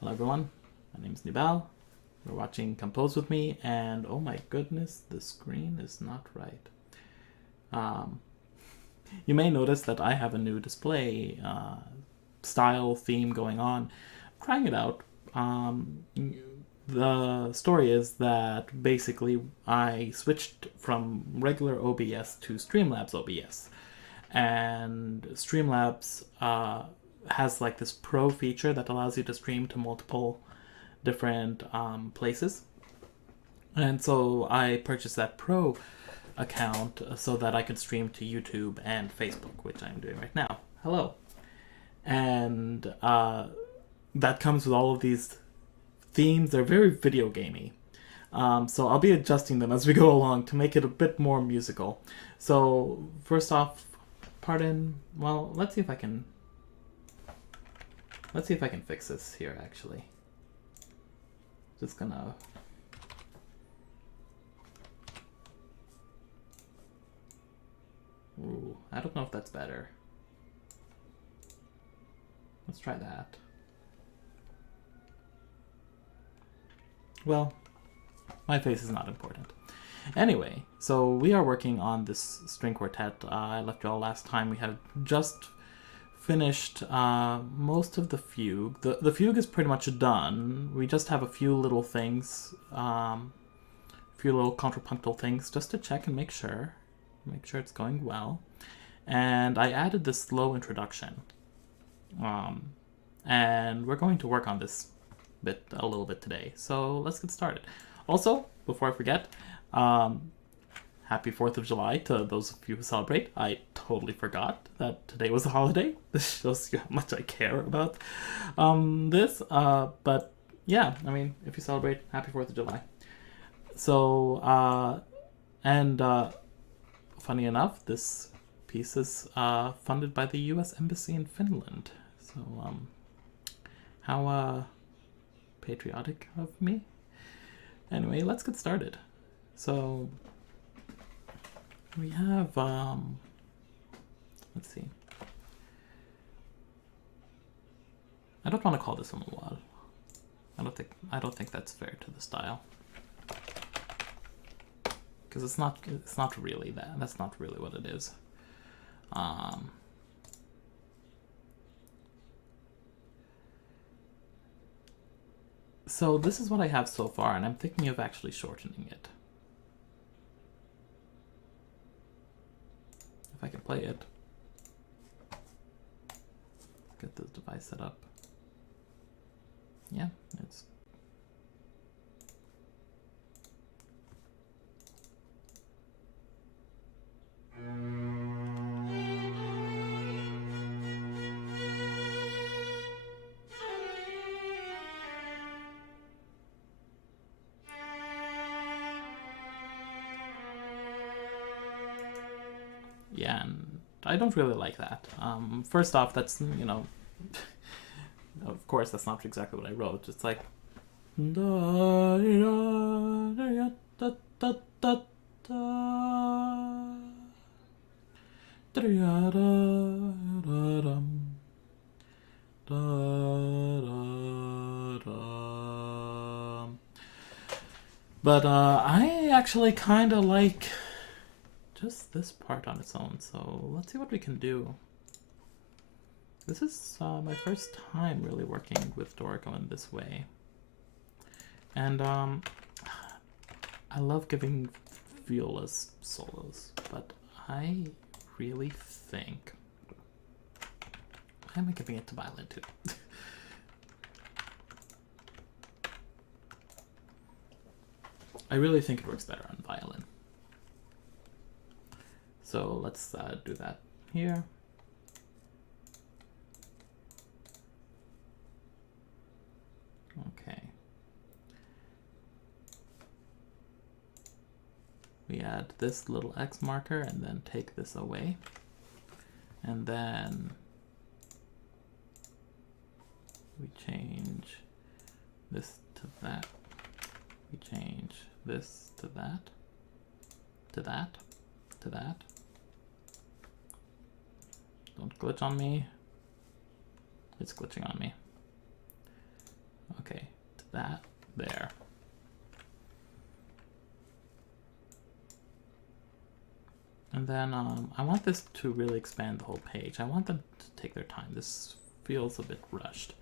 Hello everyone, my name is Nibal. We're watching Compose with me, and oh my goodness, the screen is not right. You may notice that I have a new display style theme going on. I'm trying it out. The story is that basically I switched from regular OBS to Streamlabs OBS, and Streamlabs has like this pro feature that allows you to stream to multiple different places. And so I purchased that pro account so that I could stream to YouTube and Facebook, which I'm doing right now. Hello. And that comes with all of these themes. They're very video gamey. So I'll be adjusting them as we go along to make it a bit more musical. So first off, well, let's see if I can fix this here, actually. Just gonna... Ooh, I don't know if that's better. Let's try that. Well, my face is not important. Anyway, so we are working on this string quartet. I left you all last time. We had just finished most of the fugue. The fugue is pretty much done. We just have a few little things, a few little contrapuntal things just to check and make sure it's going well. And I added this slow introduction, and we're going to work on this a little bit today. So let's get started. Also, before I forget, happy 4th of July to those of you who celebrate. I totally forgot that today was a holiday. This shows you how much I care about this. But yeah, I mean, if you celebrate, happy 4th of July. So, funny enough, this piece is funded by the U.S. Embassy in Finland. So, how patriotic of me. Anyway, let's get started. So we have let's see. I don't want to call this one a wall. I don't think that's fair to the style. Because it's not really that. That's not really what it is. So this is what I have so far, and I'm thinking of actually shortening it. If I can play it. Get this device set up. Yeah, it's... Yeah, and I don't really like that. First off, that's, you know, of course, that's not exactly what I wrote. It's like, but I actually kind of like just this part on its own, so let's see what we can do. This is my first time really working with Dorico in this way. And I love giving violas solos, but I really think... Why am I giving it to violin too? I really think it works better on violin. So let's do that here. Okay. We add this little X marker and then take this away. And then we change this to that. We change this to that, to that, to that. Don't glitch on me. It's glitching on me. Okay, to that, there. And then I want this to really expand the whole page. I want them to take their time. This feels a bit rushed.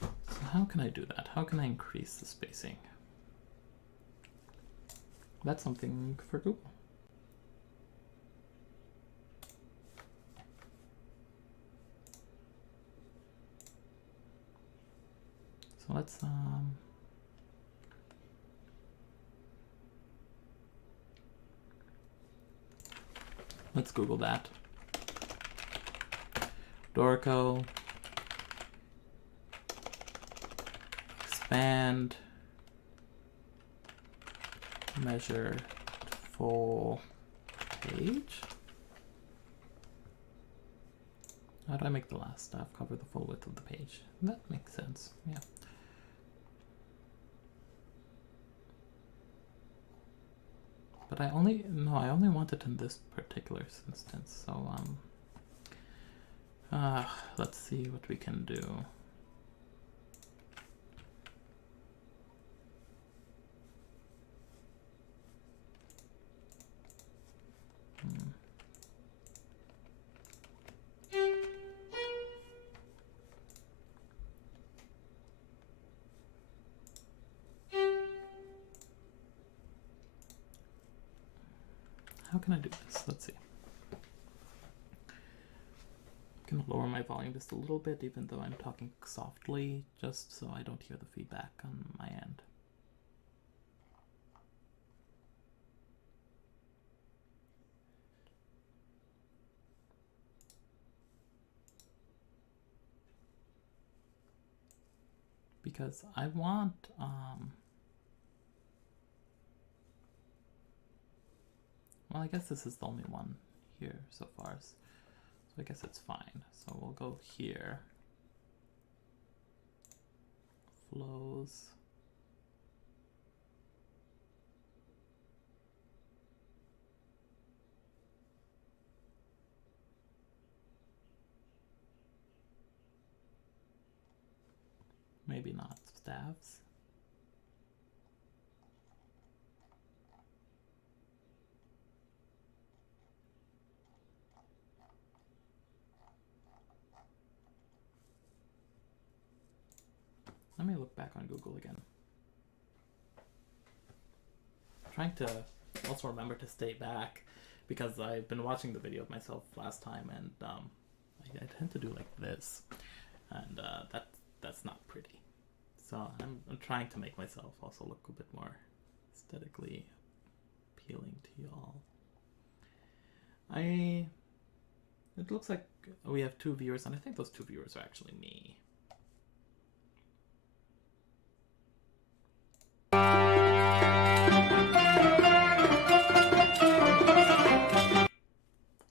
So how can I do that? How can I increase the spacing? That's something for Google. So let's Google that. Dorico expand measure full page. How do I make the last stuff cover the full width of the page? That makes sense, yeah. But I only want it in this particular instance, so let's see what we can do. How can I do this? Let's see. I'm gonna lower my volume just a little bit, even though I'm talking softly, just so I don't hear the feedback on my end. Because I want well, I guess this is the only one here so far, so I guess it's fine. So we'll go here. Flows. maybe not staves. Let me look back on Google again. I'm trying to also remember to stay back because I've been watching the video of myself last time, and I tend to do like this, and that's not pretty. So I'm trying to make myself also look a bit more aesthetically appealing to y'all. It looks like we have 2 viewers, and I think those 2 viewers are actually me.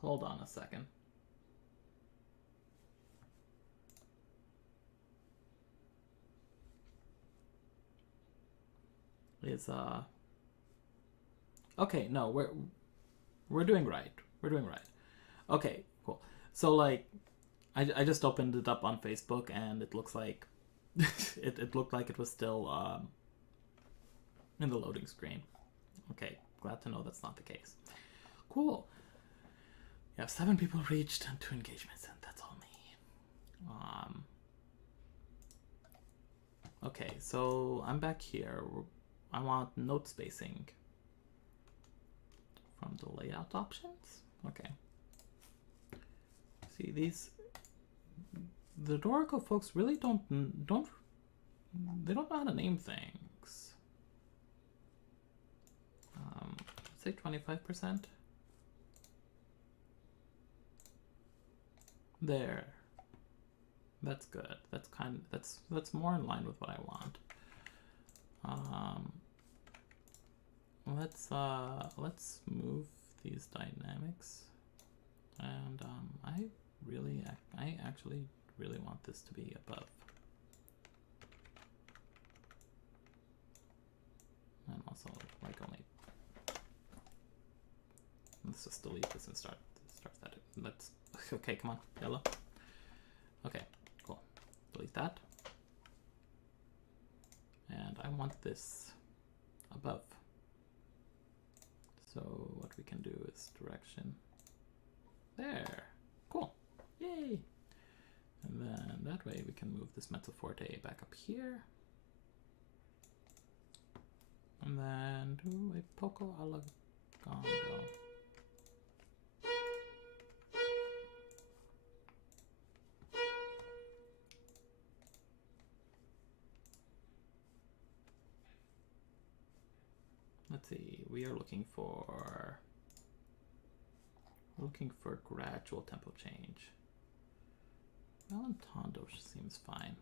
Hold on a second. Okay, no, we're doing right. We're doing right. Okay, cool. So like I just opened it up on Facebook, and it looks like it looked like it was still in the loading screen. Okay, glad to know that's not the case. Cool. Yeah, 7 people reached and 2 engagements, and that's all me. Okay, so I'm back here. I want note spacing from the layout options. Okay. See, the Dorico folks really don't know how to name things. Let's say 25%. There. That's good. That's more in line with what I want. Let's move these dynamics, and I actually really want this to be above. And also like only. Let's just delete this and start that. Let's. Okay, come on, yellow. Okay, cool. Delete that. And I want this above. So what we can do is direction. There. Cool. Yay. And then that way we can move this mezzo forte back up here. And then do a poco alla gondo. Let's see, we are looking for gradual tempo change. Rallentando seems fine.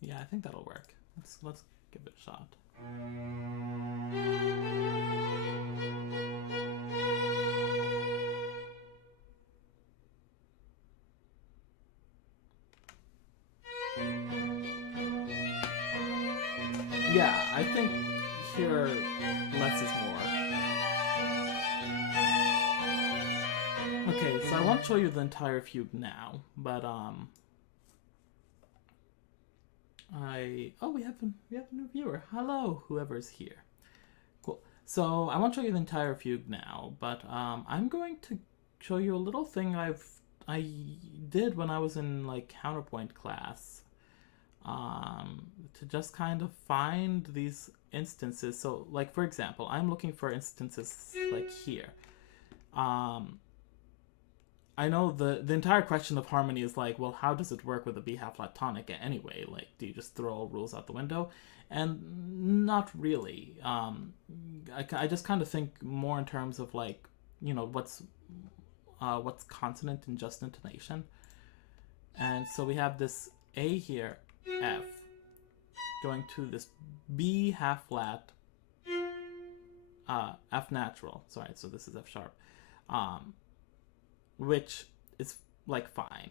Yeah, I think that'll work. Let's give it a shot. Yeah, I think here less is more. Okay, so I won't show you the entire fugue now, but we have a new viewer. Hello, whoever's here. Cool. So I won't show you the entire fugue now, but I'm going to show you a little thing I did when I was in like counterpoint class, to just kind of find these instances. So like for example, I'm looking for instances like here. I know the entire question of harmony is like, well, how does it work with a B half flat tonic anyway? Like, do you just throw all rules out the window? And not really. I just kind of think more in terms of like, you know, what's consonant in just intonation. And so we have this A here, F, going to this B half flat, F natural. Sorry, so this is F sharp. Which is like fine.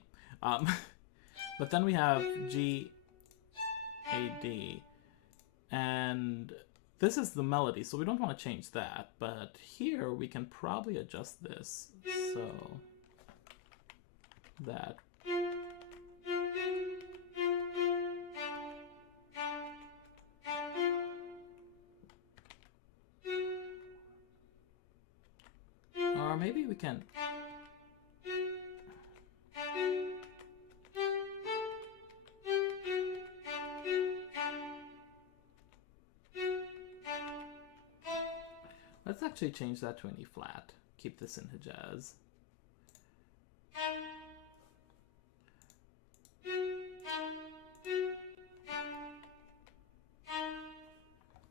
But then we have G, A D. And this is the melody, so we don't want to change that. But here we can probably adjust this so that or maybe we can let's actually change that to an E flat. Keep this in Hijaz.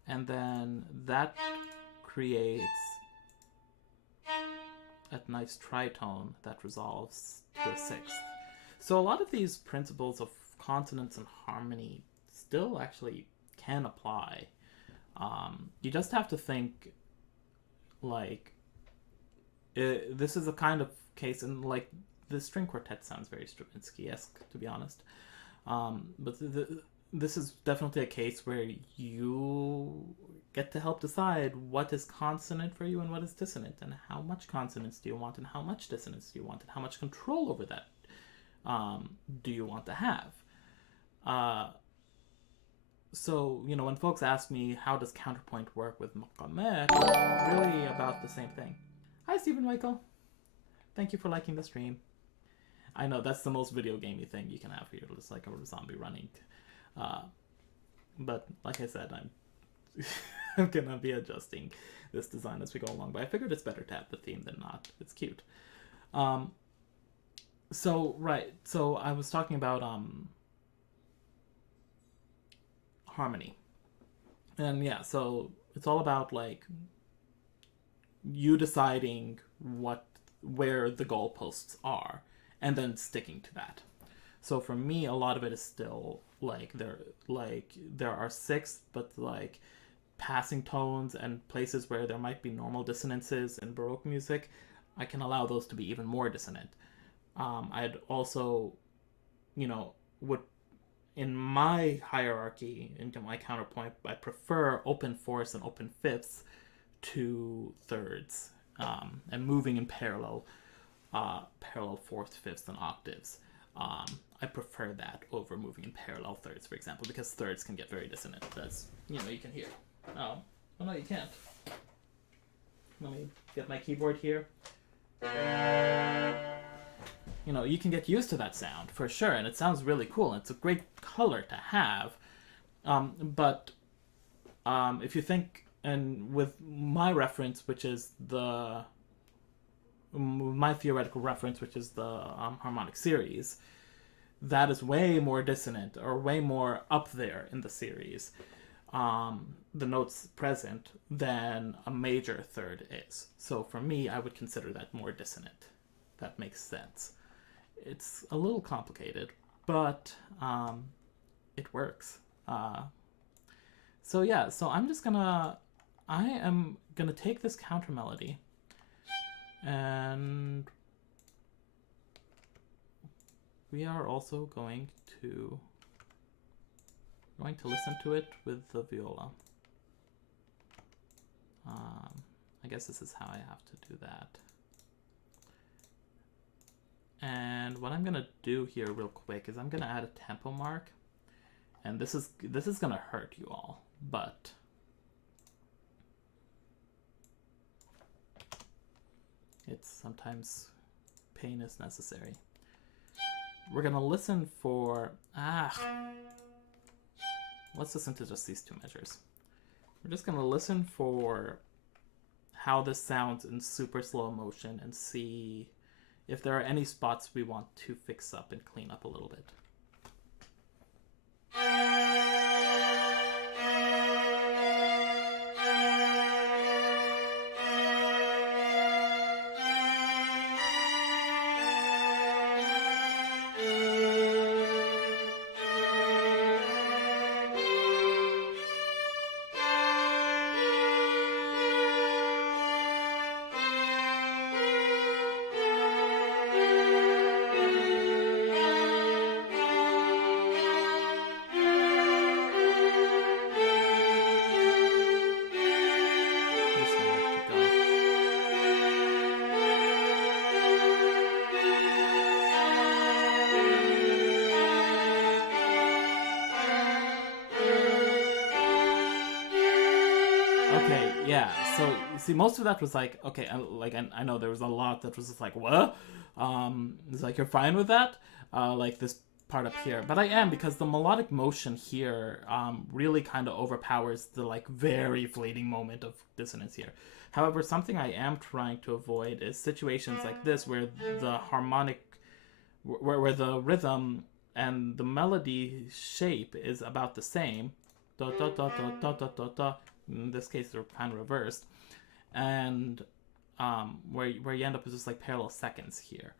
And then that creates a nice tritone that resolves to a sixth. So a lot of these principles of consonance and harmony still actually can apply. You just have to think, like, this is a kind of case, and like the string quartet sounds very Stravinsky-esque, to be honest. But this is definitely a case where you get to help decide what is consonant for you and what is dissonant, and how much consonance do you want, and how much dissonance do you want, and how much control over that do you want to have. So, you know, when folks ask me how does counterpoint work with Maqamet, it's really about the same thing. Hi, Stephen Michael. Thank you for liking the stream. I know that's the most video gamey thing you can have here, just like a zombie running. But like I said, I'm gonna be adjusting this design as we go along. But I figured it's better to have the theme than not. It's cute. So I was talking about harmony, and yeah, so it's all about like you deciding where the goalposts are, and then sticking to that. So for me, a lot of it is still like there are sixths, but like passing tones and places where there might be normal dissonances in Baroque music, I can allow those to be even more dissonant. I'd also, you know, would in my hierarchy, into my counterpoint, I prefer open fourths and open fifths to thirds, and moving in parallel fourths, fifths, and octaves. I prefer that over moving in parallel thirds, for example, because thirds can get very dissonant, as you know, you can hear. Oh no, you can't. Let me get my keyboard here. You know, you can get used to that sound for sure, and it sounds really cool, and it's a great color to have. But if you think, and with my reference, which is my theoretical reference, which is the harmonic series, that is way more dissonant, or way more up there in the series, the notes present, than a major third is. So for me, I would consider that more dissonant. That makes sense. It's a little complicated, but it works. So yeah, so I am gonna take this counter melody, and we are also going to listen to it with the viola. I guess this is how I have to do that. And what I'm gonna do here real quick is I'm gonna add a tempo mark, and this is gonna hurt you all, but it's sometimes pain is necessary. We're gonna listen for let's listen to just these two measures. We're just gonna listen for how this sounds in super slow motion and see if there are any spots we want to fix up and clean up a little bit. Okay, yeah. So you see, most of that was like, okay, I know there was a lot that was just like, what? It's like you're fine with that, like this part up here. But I am, because the melodic motion here really kind of overpowers the like very fleeting moment of dissonance here. However, something I am trying to avoid is situations like this where the harmonic, where the rhythm and the melody shape is about the same. Da da da da da da da da. In this case, they're kind of reversed, and where you end up with just like parallel seconds here.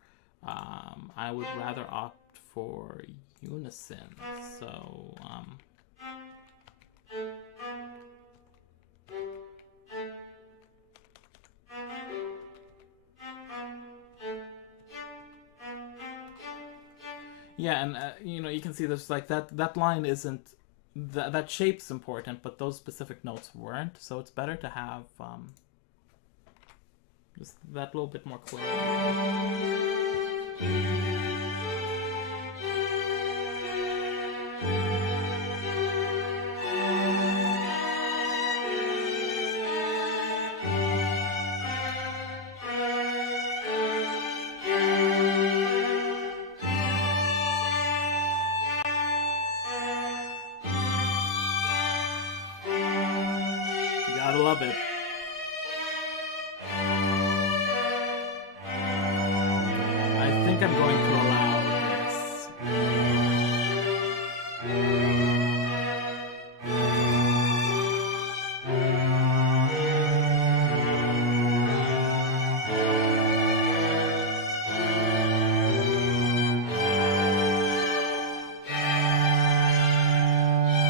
I would rather opt for unison. So yeah, and you can see there's like that line isn't that shape's important, but those specific notes weren't. So it's better to have just that little bit more clarity. Gotta love it. I think I'm going to allow this.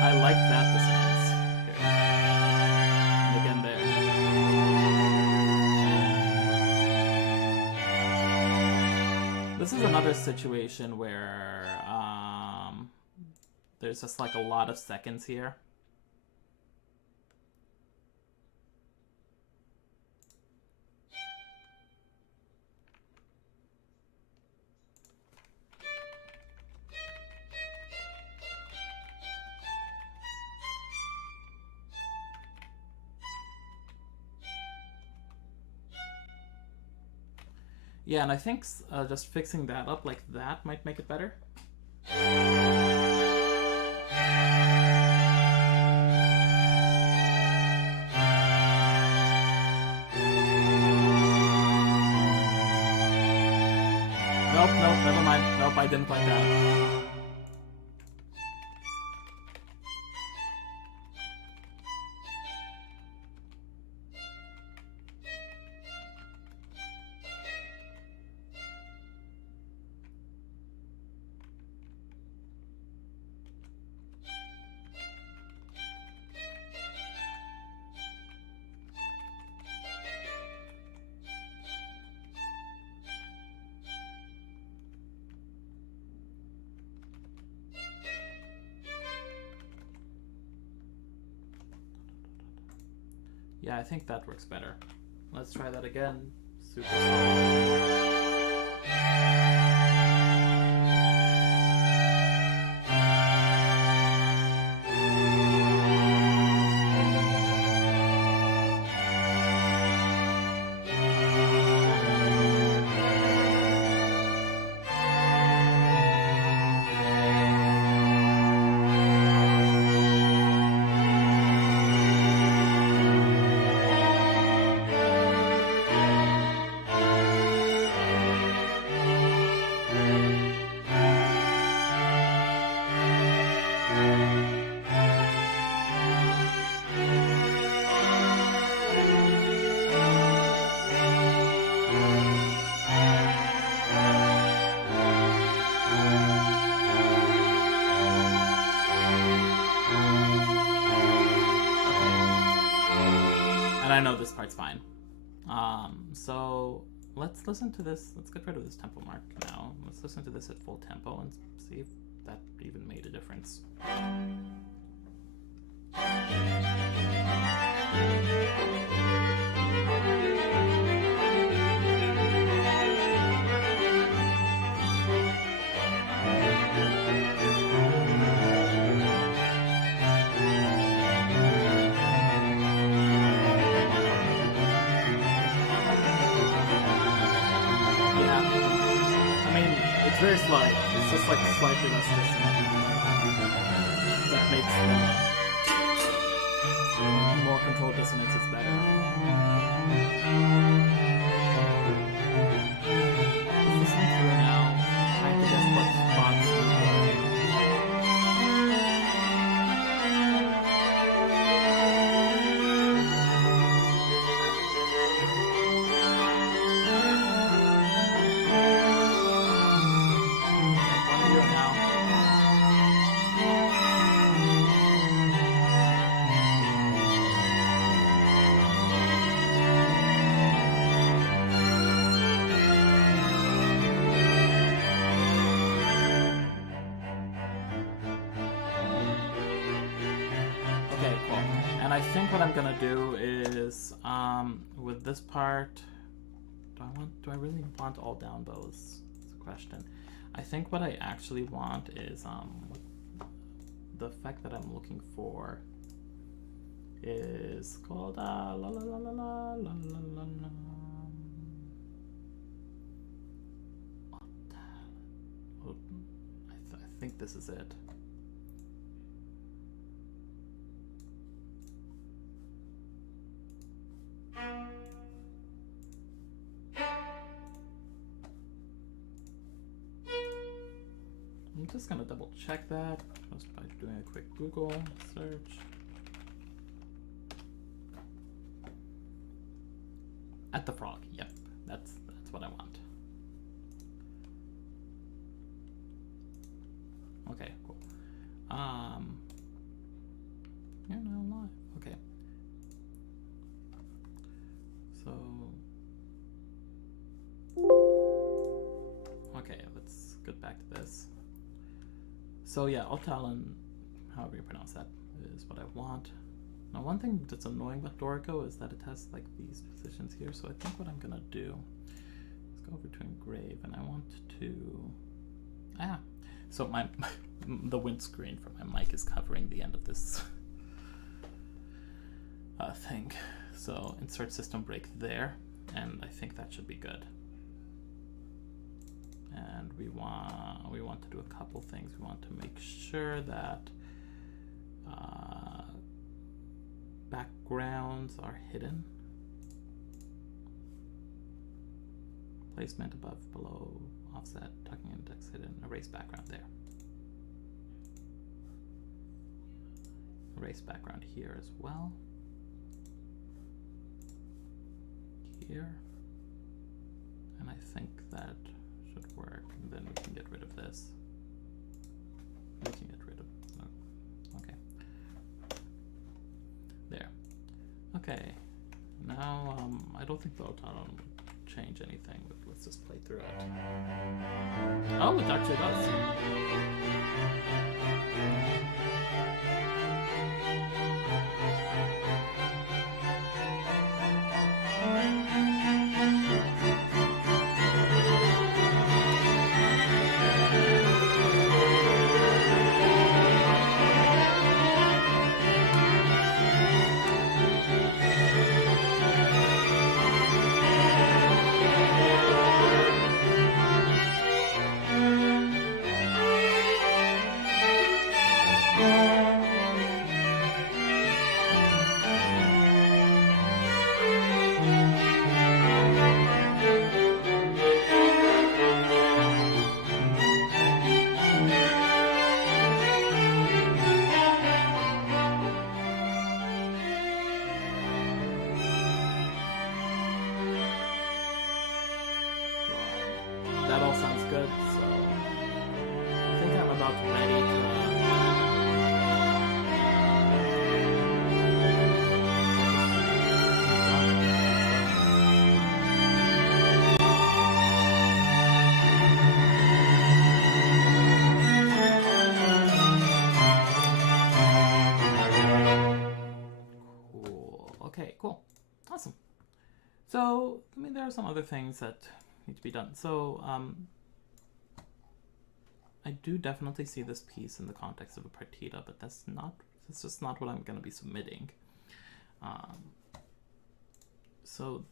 I like that dissonance here. And again there. This is another situation where there's just like a lot of seconds here. Yeah, and I think just fixing that up like that might make it better. Nope, never mind. Nope, I didn't like that. Yeah, I think that works better. Let's try that again. Super slow. And I know this part's fine. So let's listen to this. Let's get rid of this tempo mark now. Let's listen to this at full tempo and see if that even made a difference. slight. It's just like slightly less dissonant. That makes the more controlled dissonance is better. Just listening through now, trying to guess what spots we I think what I'm gonna do is, with this part, do I really want all down bows? It's a question. I think what I actually want is, the effect that I'm looking for is called, la la la la la la la la la. I think this is it. I'm just gonna double check that just by doing a quick Google search. At the frog, yep, that's what I want. Okay, cool. You're now live. Okay. So okay, let's get back to this. So yeah, Otalin, however you pronounce that, is what I want. Now one thing that's annoying about Dorico is that it has like these positions here, so I think what I'm gonna do is go over to engrave, and I want to, so my the windscreen for my mic is covering the end of this thing. So insert system break there, and I think that should be good. And we want to do a couple things. We want to make sure that backgrounds are hidden. Placement above, below, offset, tucking index hidden, erase background there. Erase background here as well. Here. And I think that should work. And then we can get rid of this. We can get rid of, okay. There. Okay. Now, I don't think the Otalon would change anything, but let's just play through it. Oh, it actually does. That all sounds good, so I think I'm about ready to cool. Okay, cool. Awesome. So, I mean, there are some other things that need to be done. So, I do definitely see this piece in the context of a partita, but that's just not what I'm going to be submitting. So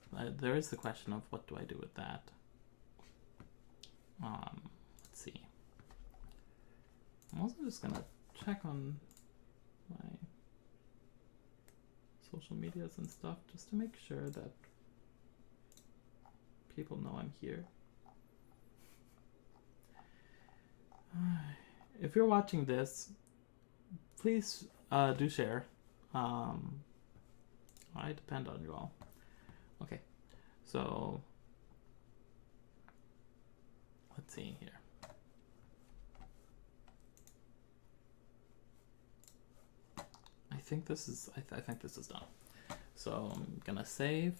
there is the question of what do I do with that. Let's see. I'm also just gonna check on my social medias and stuff just to make sure that people know I'm here. If you're watching this, please do share. I depend on you all. Okay, so let's see here. I think this is I think this is done. So I'm gonna save,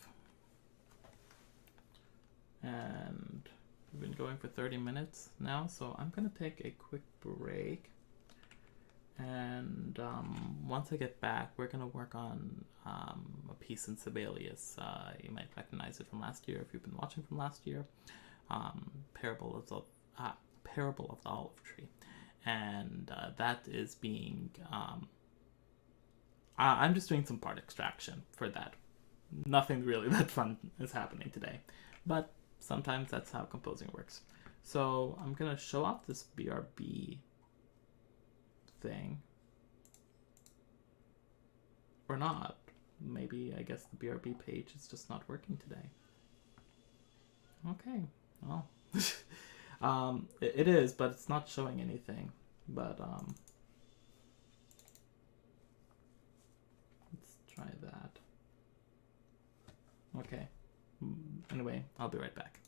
and we've been going for 30 minutes now. So I'm gonna take a quick break, and once I get back, we're gonna work on a piece in Sibelius. You might recognize it from last year if you've been watching from last year. Parable of the Olive Tree, and that is being. I'm just doing some part extraction for that. Nothing really that fun is happening today, but sometimes that's how composing works. So I'm gonna show off this BRB thing, or not. Maybe I guess the BRB page is just not working today. Okay, well, it is, but it's not showing anything. But let's try that. Okay. Anyway, I'll be right back.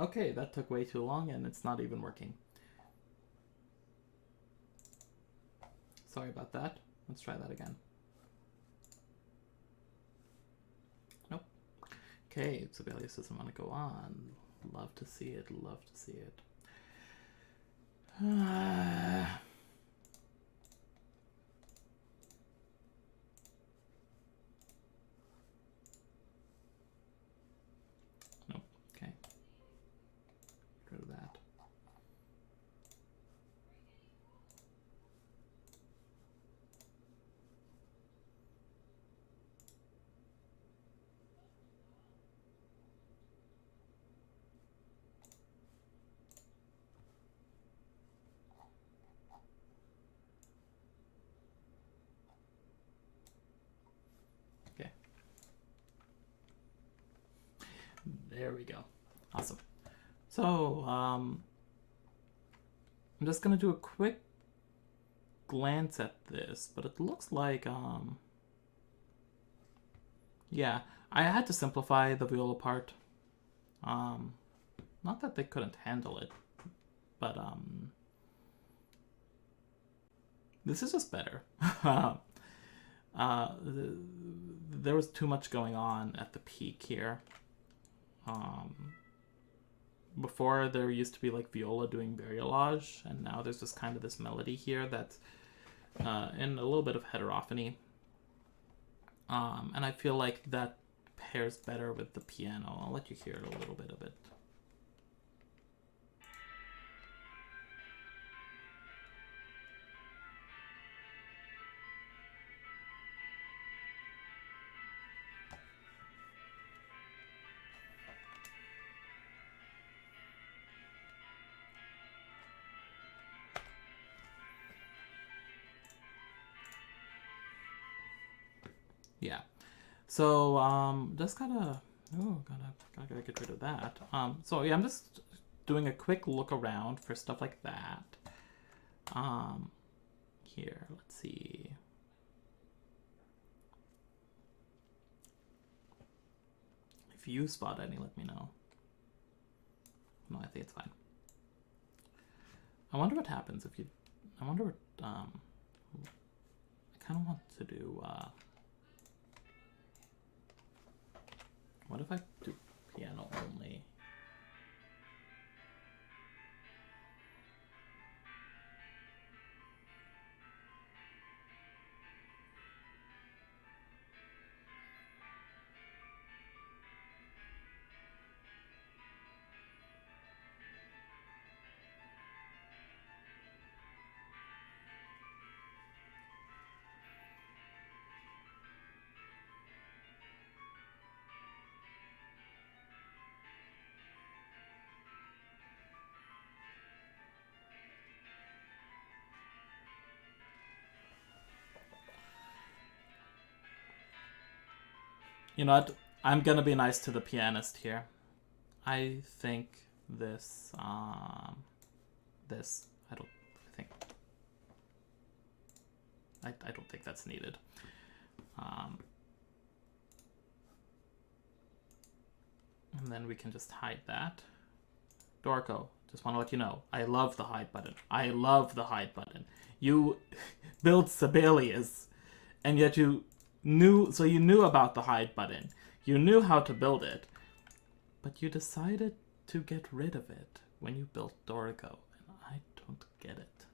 Okay, that took way too long and it's not even working. Sorry about that. Let's try that again. Nope. Okay, Sibelius doesn't want to go on. Love to see it, love to see it. Nope. Okay. Get rid of that. Okay. There we go. Awesome. So, I'm just gonna do a quick glance at this, but it looks like, yeah, I had to simplify the viola part. Not that they couldn't handle it, but, this is just better. There was too much going on at the peak here. Before there used to be like viola doing variolage, and now there's just kind of this melody here that's in a little bit of heterophony. And I feel like that pairs better with the piano. I'll let you hear a little bit of it. Yeah. So just gotta gotta get rid of that. So yeah, I'm just doing a quick look around for stuff like that. Here, let's see. If you spot any, let me know. No, I think it's fine. I wonder what happens if you. I wonder what. I kind of want to do. What if I do piano only? You know what? I'm gonna be nice to the pianist here. I think this, I think, I don't think that's needed. And then we can just hide that. Dorco, just want to let you know, I love the hide button. I love the hide button. You build Sibelius, and yet you knew about the hide button. You knew how to build it, but you decided to get rid of it when you built Dorco, and I don't get it.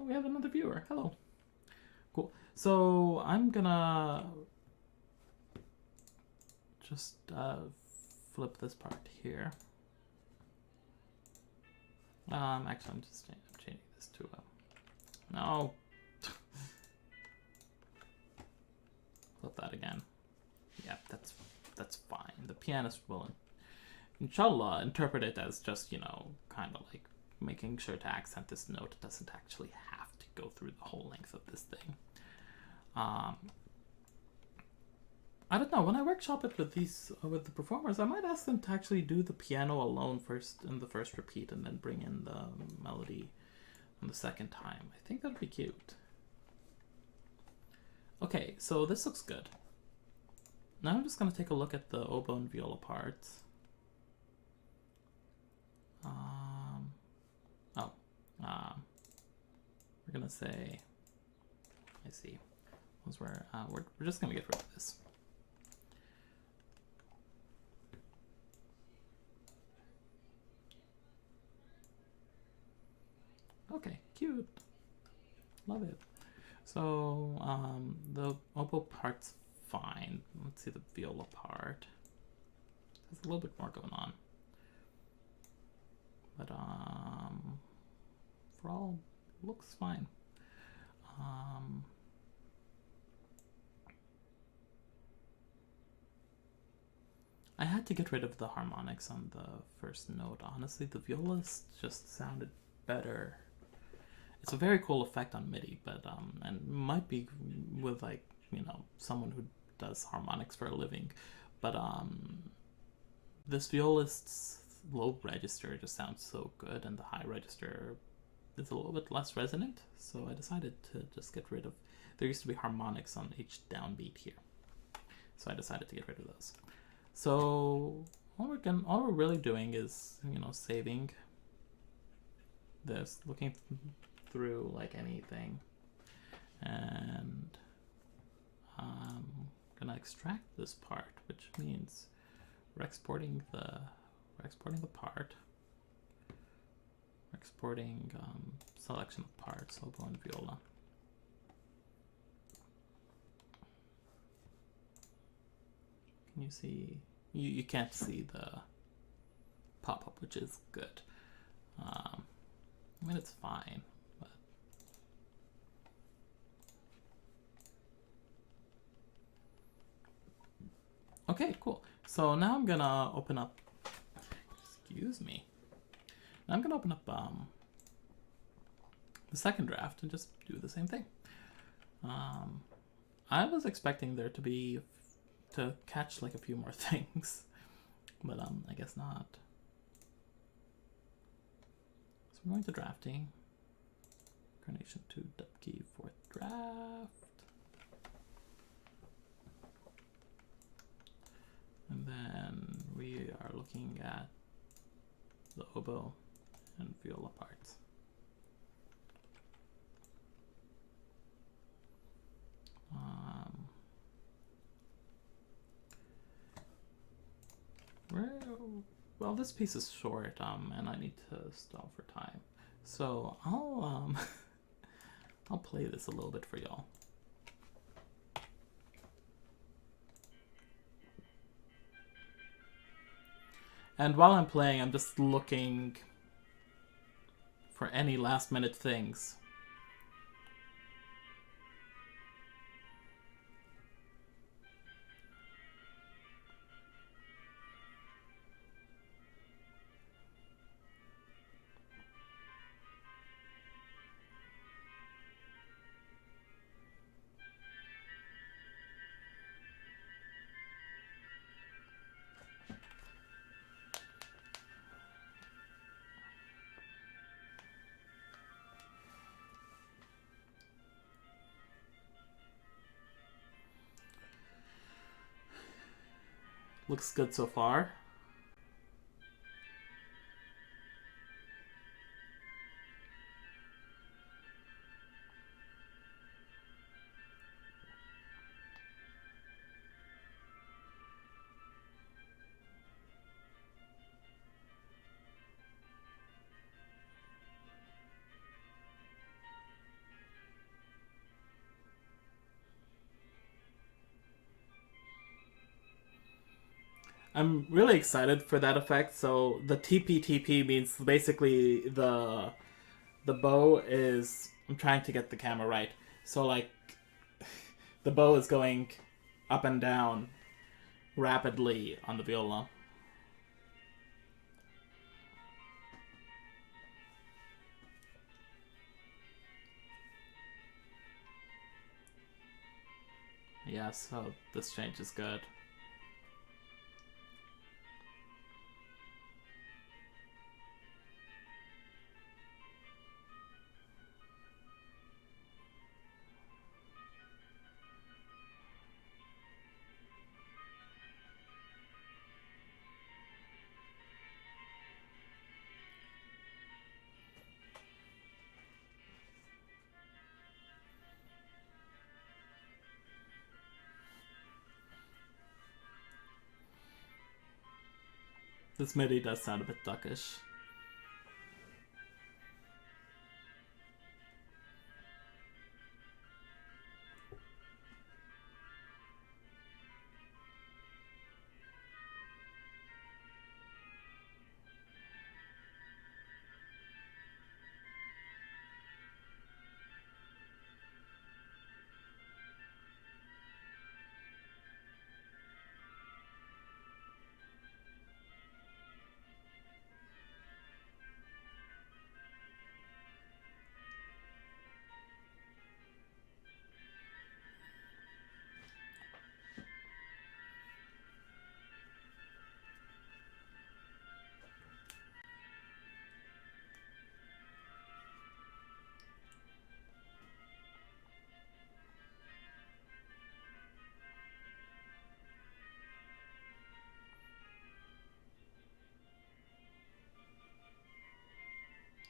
Oh, we have another viewer. Hello. Cool. So I'm gonna just flip this part here. Actually, I'm changing this to no. Flip that again. Yeah, that's fine. The pianist will, inshallah, interpret it as just, you know, kind of like making sure to accent this note. It doesn't actually have to go through the whole length of this thing. I don't know. When I workshop it with the performers, I might ask them to actually do the piano alone first in the first repeat, and then bring in the melody on the second time. I think that'd be cute. Okay, so this looks good. Now I'm just gonna take a look at the oboe and viola parts. we're gonna say, I see, we're just gonna get rid of this. Okay, cute. Love it. So the oboe part's fine. Let's see the viola part. There's a little bit more going on. But for all, looks fine. I had to get rid of the harmonics on the first note. Honestly, the violas just sounded better. It's a very cool effect on MIDI, but and might be with, like, you know, someone who does harmonics for a living, but this violist's low register just sounds so good, and the high register is a little bit less resonant, so I decided to just get rid of. There used to be harmonics on each downbeat here, so I decided to get rid of those. So all we're really doing is, you know, saving this, looking through like anything, and I'm gonna extract this part, which means we're exporting the part, we're exporting selection of parts, oboe and viola. Can you see? You can't see the pop-up, which is good. I mean, it's fine, but okay, cool. So now I'm gonna open up. Excuse me. Now I'm gonna open up the second draft and just do the same thing. I was expecting there to catch like a few more things, but I guess not. So we're going to drafting, incarnation 2, dub key, 4th draft, and then we are looking at the oboe and viola parts. Well, this piece is short, and I need to stall for time, so I'll I'll play this a little bit for y'all. And while I'm playing, I'm just looking for any last-minute things. Looks good so far. I'm really excited for that effect. So the TP means basically the bow is, I'm trying to get the camera right. So like the bow is going up and down rapidly on the viola. Yeah, so this change is good. This MIDI does sound a bit duckish.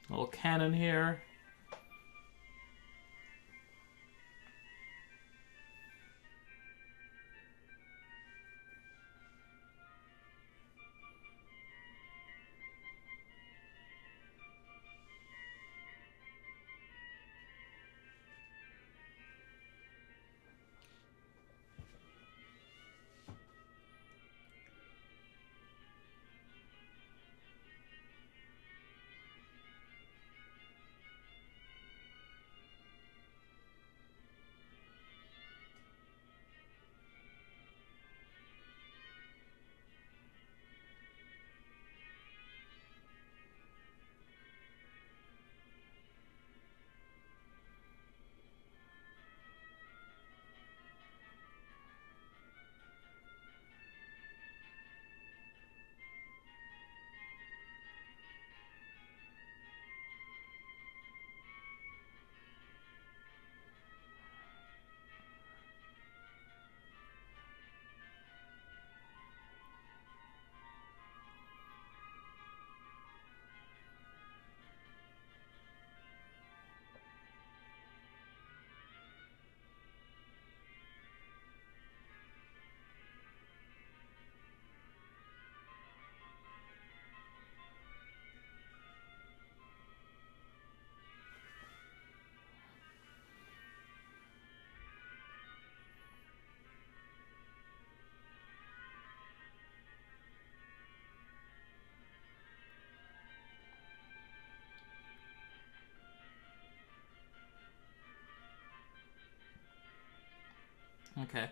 A little cannon here. Okay.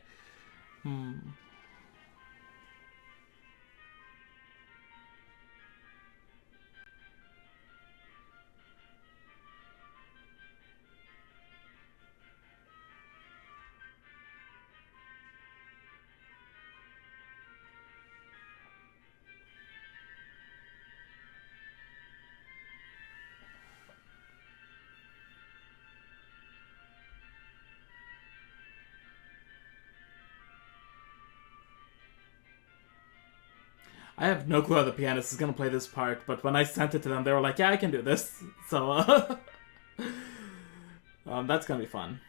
I have no clue how the pianist is gonna play this part, but when I sent it to them, they were like, "Yeah, I can do this." So, that's gonna be fun.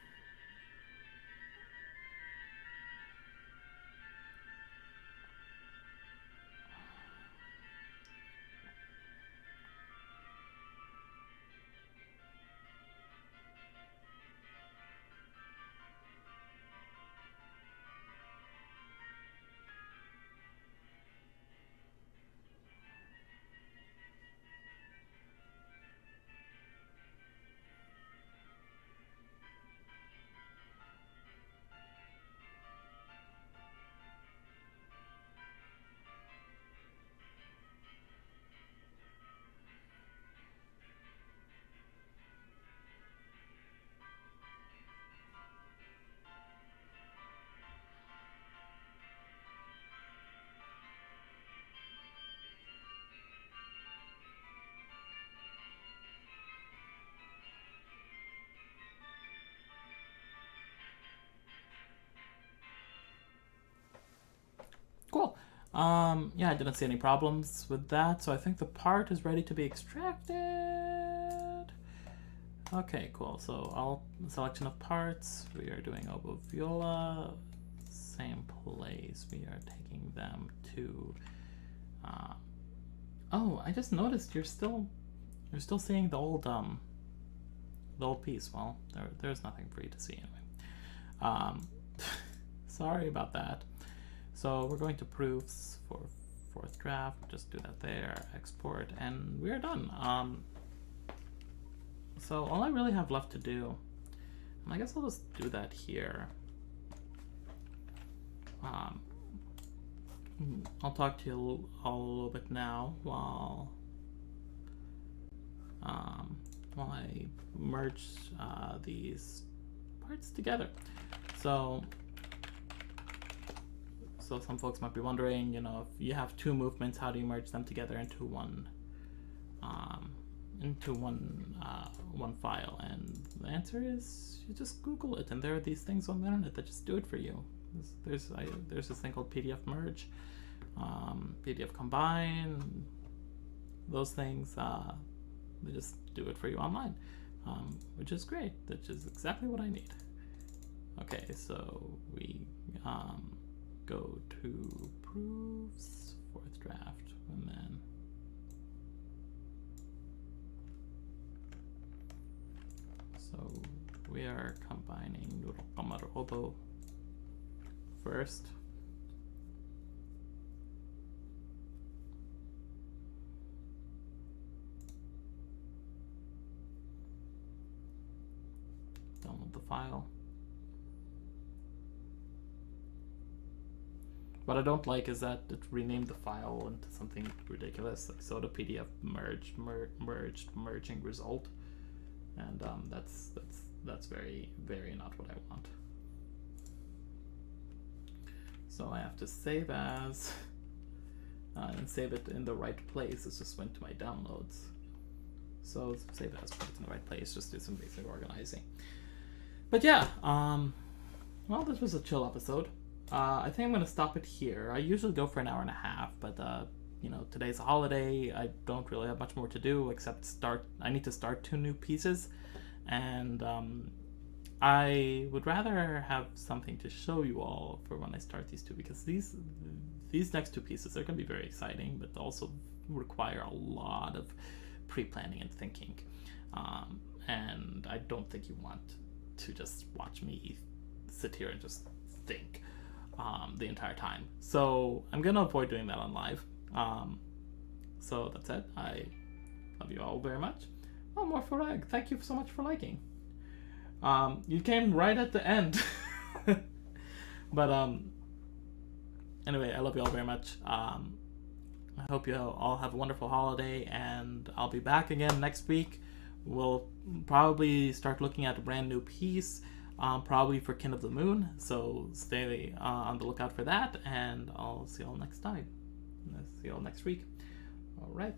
Cool. Yeah, I didn't see any problems with that, so I think the part is ready to be extracted. Okay, cool. So all selection of parts, we are doing oboe viola, same place. We are taking them to Oh, I just noticed you're still seeing the old piece. Well, there's nothing for you to see anyway. Um, sorry about that. So we're going to proofs for fourth draft. Just do that there. Export, and we're done. So all I really have left to do, and I guess I'll just do that here. I'll talk to you all a little bit now while I merge these parts together. So some folks might be wondering, you know, if you have two movements, how do you merge them together into one one file? And the answer is you just Google it, and there are these things on the internet that just do it for you. There's this thing called PDF merge, PDF combine. Those things they just do it for you online, which is great. Which is exactly what I need. Okay, so we go to proofs, fourth draft, and then so we are combining Noodle Obo first. Download the file. What I don't like is that it renamed the file into something ridiculous, like soda PDF merging result, and that's very not what I want. So I have to save as and save it in the right place. It just went to my downloads. So save as, put it in the right place. Just do some basic organizing. But yeah, well, this was a chill episode. I think I'm going to stop it here. I usually go for an hour and a half, but you know, today's a holiday. I don't really have much more to do except I need to start 2 new pieces, and I would rather have something to show you all for when I start these 2, because these next 2 pieces are going to be very exciting, but also require a lot of pre-planning and thinking, and I don't think you want to just watch me sit here and just think the entire time. So I'm gonna avoid doing that on live. So that's it. I love you all very much. Oh, more for egg. Thank you so much for liking. You came right at the end. But anyway, I love you all very much. I hope you all have a wonderful holiday, and I'll be back again next week. We'll probably start looking at a brand new piece, probably for Kin of the Moon, so stay on the lookout for that, and I'll see you all next time. See you all next week. All right.